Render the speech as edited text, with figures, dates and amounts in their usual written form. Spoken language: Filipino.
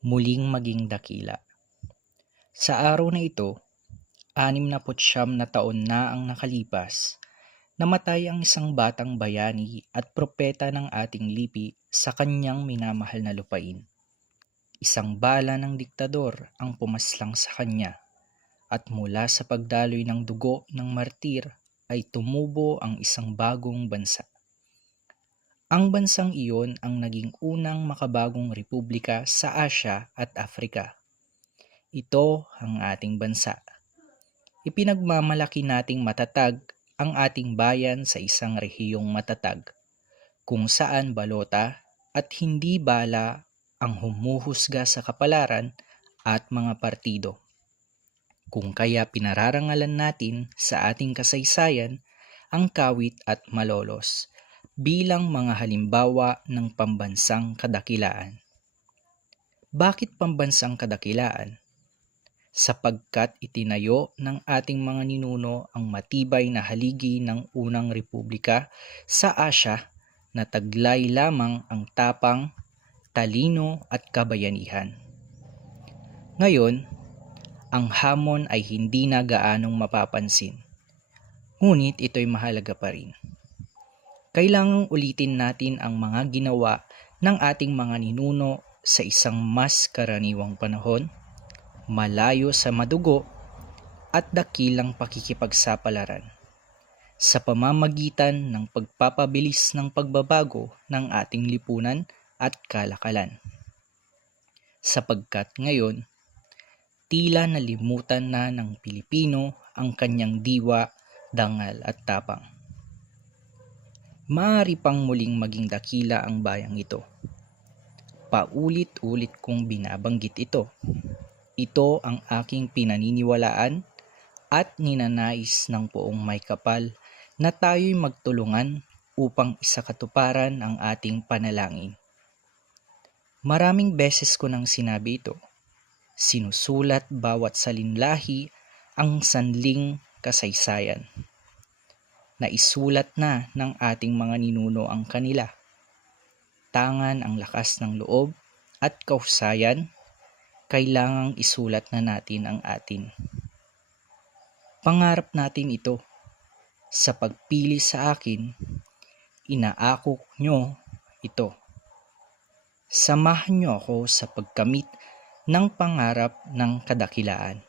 Muling maging dakila. Sa araw na ito, 69 na taon na ang nakalipas, namatay ang isang batang bayani at propeta ng ating lipi sa kanyang minamahal na lupain. Isang bala ng diktador ang pumaslang sa kanya at mula sa pagdaloy ng dugo ng martir ay tumubo ang isang bagong bansa. Ang bansang iyon ang naging unang makabagong republika sa Asya at Afrika. Ito ang ating bansa. Ipinagmamalaki nating matatag ang ating bayan sa isang rehiyong matatag, kung saan balota at hindi bala ang humuhusga sa kapalaran at mga partido. Kung kaya pinararangalan natin sa ating kasaysayan ang Kawit at Malolos bilang mga halimbawa ng pambansang kadakilaan. Bakit pambansang kadakilaan? Sapagkat itinayo ng ating mga ninuno ang matibay na haligi ng unang republika sa Asya na taglay lamang ang tapang, talino at kabayanihan. Ngayon, ang hamon ay hindi na gaanong mapapansin, ngunit ito'y mahalaga pa rin. Kailangang ulitin natin ang mga ginawa ng ating mga ninuno sa isang mas karaniwang panahon, malayo sa madugo at dakilang pakikipagsapalaran, sa pamamagitan ng pagpapabilis ng pagbabago ng ating lipunan at kalakalan. Sapagkat ngayon, tila nalimutan na ng Pilipino ang kanyang diwa, dangal at tapang. Maaari pang muling maging dakila ang bayang ito. Paulit-ulit kong binabanggit ito. Ito ang aking pinaniniwalaan at ninanais ng buong may kapal na tayo'y magtulungan upang isakatuparan ang ating panalangin. Maraming beses ko nang sinabi ito. Sinusulat bawat salinlahi ang sanling kasaysayan. Naisulat na ng ating mga ninuno ang kanila. Tangan ang lakas ng loob at kahusayan, kailangang isulat na natin ang atin. Pangarap natin ito. Sa pagpili sa akin, inaako nyo ito. Samahan nyo ako sa pagkamit ng pangarap ng kadakilaan.